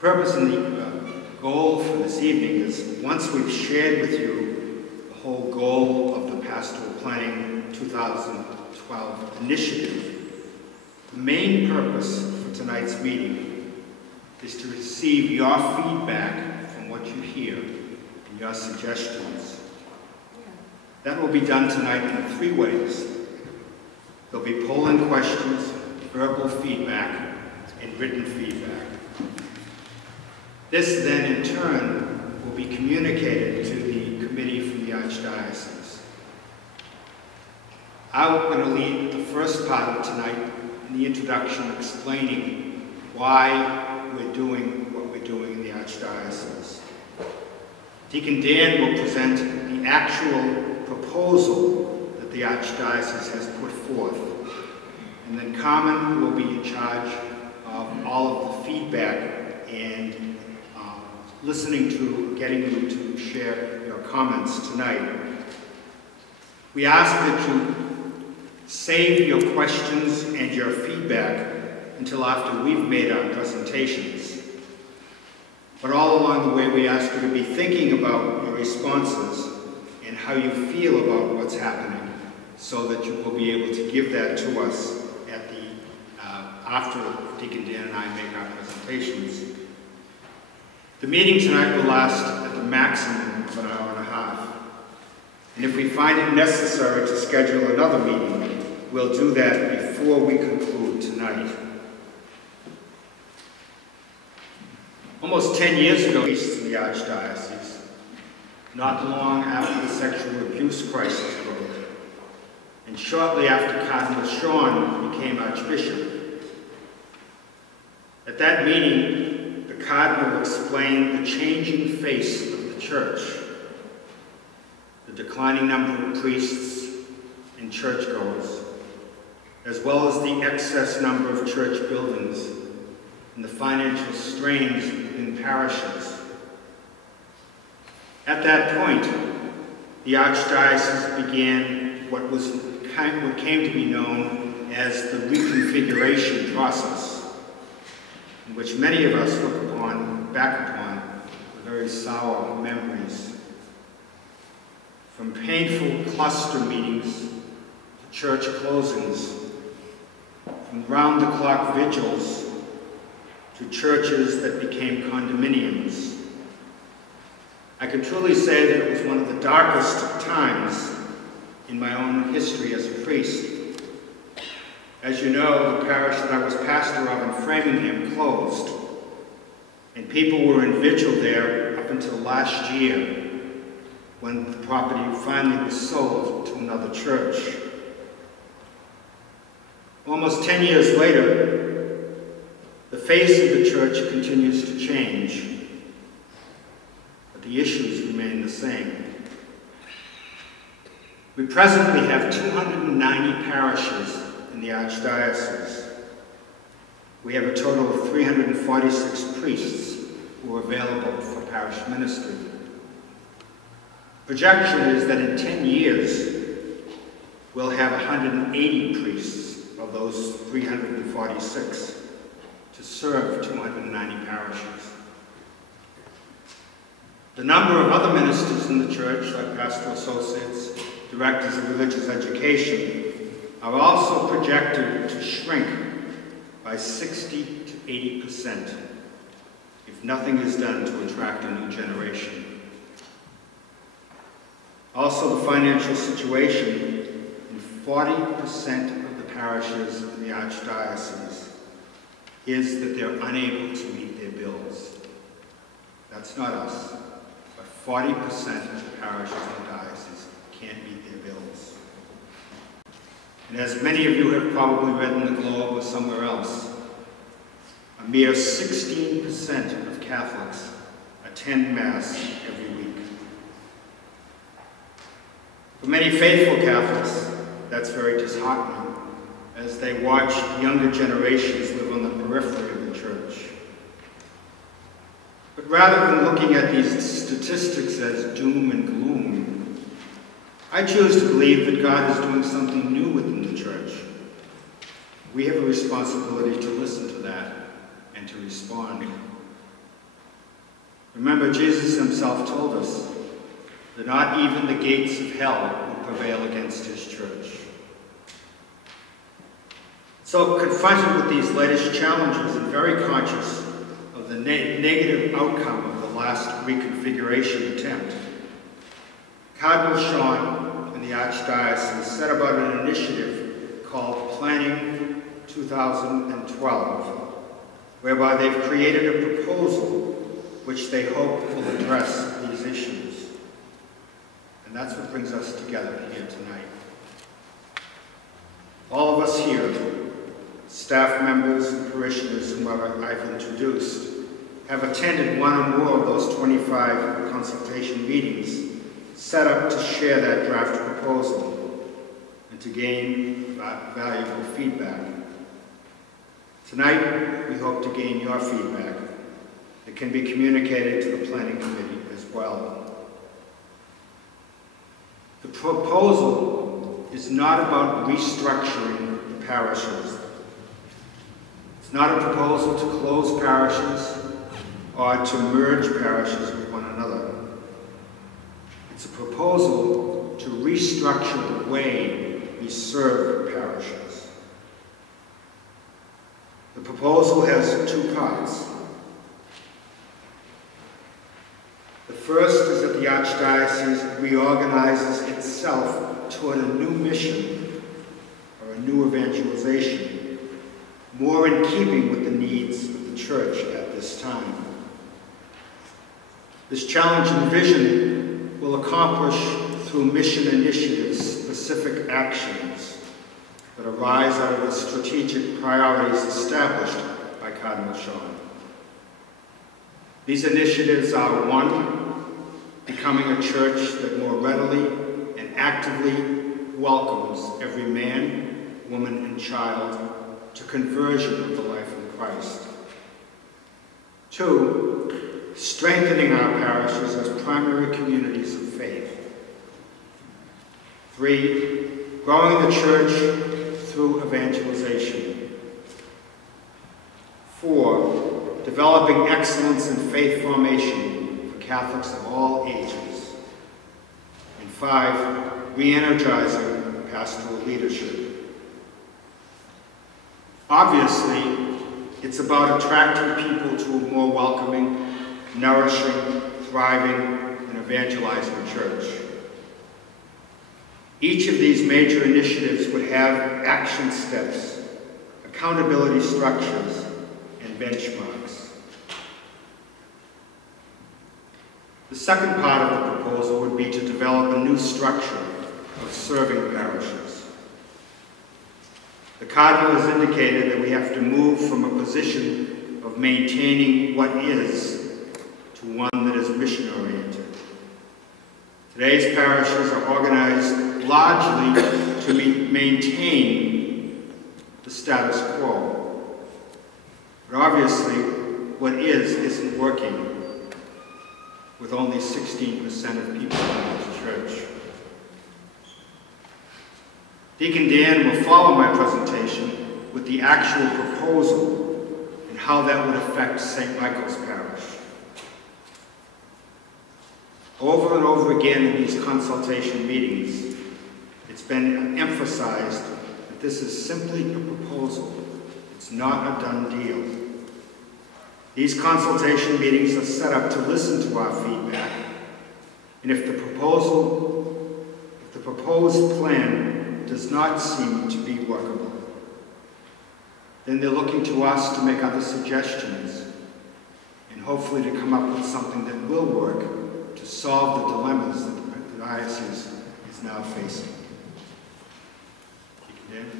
purpose and the goal for this evening is, once we've shared with you the whole goal of the Pastoral Planning 2012 initiative, the main purpose for tonight's meeting is to receive your feedback from what you hear and your suggestions. That will be done tonight in 3 ways. There'll be polling questions, verbal feedback, and written feedback. This then, in turn, will be communicated to the committee from the Archdiocese. I'm going to lead the first part of tonight in the introduction, explaining why we're doing what we're doing in the Archdiocese. Deacon Dan will present the actual proposal that the Archdiocese has put forth. And then Carmen will be in charge of all of the feedback and listening to, getting you to share your comments tonight. We ask that you save your questions and your feedback until after we've made our presentations. But all along the way, we ask you to be thinking about your responses and how you feel about what's happening, so that you will be able to give that to us at the after Deacon Dan and I make our presentations. The meeting tonight will last at the maximum of an hour and a half. And if we find it necessary to schedule another meeting, we'll do that before we conclude tonight. Almost 10 years ago, in the Archdiocese, not long after the sexual abuse crisis broke, and shortly after Cardinal Sean became Archbishop. At that meeting, the Cardinal explained the changing face of the Church, the declining number of priests and churchgoers, as well as the excess number of church buildings and the financial strains within parishes. At that point, the Archdiocese began what came to be known as the reconfiguration process, in which many of us look back upon with very sour memories. From painful cluster meetings to church closings, from round-the-clock vigils to churches that became condominiums. I can truly say that it was one of the darkest times in my own history as a priest. As you know, the parish that I was pastor of in Framingham closed, and people were in vigil there up until last year, when the property finally was sold to another church. Almost 10 years later, the face of the church continues to change, but the issues remain the same. We presently have 290 parishes in the Archdiocese. We have a total of 346 priests who are available for parish ministry. Projection is that in 10 years, we'll have 180 priests of those 346 to serve 290 parishes. The number of other ministers in the church, like pastoral associates, directors of religious education, are also projected to shrink by 60 to 80% if nothing is done to attract a new generation. Also, the financial situation in 40% of the parishes in the Archdiocese is that they're unable to meet their bills. That's not us, but 40% of the parishes in the diocese can't meet their bills. And as many of you have probably read in the Globe or somewhere else, a mere 16% of Catholics attend Mass every week. For many faithful Catholics, that's very disheartening, as they watch younger generations live on the periphery of the church. But rather than looking at these statistics as doom and gloom, I choose to believe that God is doing something new within the church. We have a responsibility to listen to that and to respond. Remember, Jesus himself told us that not even the gates of hell will prevail against his church. So, confronted with these latest challenges and very conscious of the negative outcome of the last reconfiguration attempt, Cardinal Sean and the Archdiocese set about an initiative called Planning 2012, whereby they've created a proposal which they hope will address these issues. And that's what brings us together here tonight. All of us here, staff members and parishioners whom I've introduced, have attended one or more of those 25 consultation meetings set up to share that draft proposal and to gain valuable feedback. Tonight, we hope to gain your feedback that can be communicated to the planning committee as well. The proposal is not about restructuring the parishes. It's not a proposal to close parishes or to merge parishes with one another. It's a proposal to restructure the way we serve parishes. The proposal has two parts. The first is that the Archdiocese reorganizes itself toward a new mission or a new evangelization, more in keeping with the needs of the Church at this time. This challenging vision will accomplish through mission initiatives specific actions that arise out of the strategic priorities established by Cardinal Sean. These initiatives are: 1, becoming a church that more readily and actively welcomes every man, woman, and child to conversion of the life of Christ. 2, strengthening our parishes as primary communities of faith. 3, growing the church through evangelization. 4, developing excellence in faith formation for Catholics of all ages. And 5, re-energizing pastoral leadership. Obviously, it's about attracting people to a more welcoming, nourishing, thriving, and evangelizing church. Each of these major initiatives would have action steps, accountability structures, and benchmarks. The second part of the proposal would be to develop a new structure of serving parishes. The Cardinal has indicated that we have to move from a position of maintaining what is to one that is mission-oriented. Today's parishes are organized largely to maintain the status quo. But obviously, what isn't working, with only 16% of people in this church. Deacon Dan will follow my presentation with the actual proposal and how that would affect St. Michael's Parish. Over and over again in these consultation meetings, it's been emphasized that this is simply a proposal. It's not a done deal. These consultation meetings are set up to listen to our feedback, and if the proposed plan does not seem to be workable, then they're looking to us to make other suggestions and hopefully to come up with something that will work to solve the dilemmas that the diocese is now facing. Dan?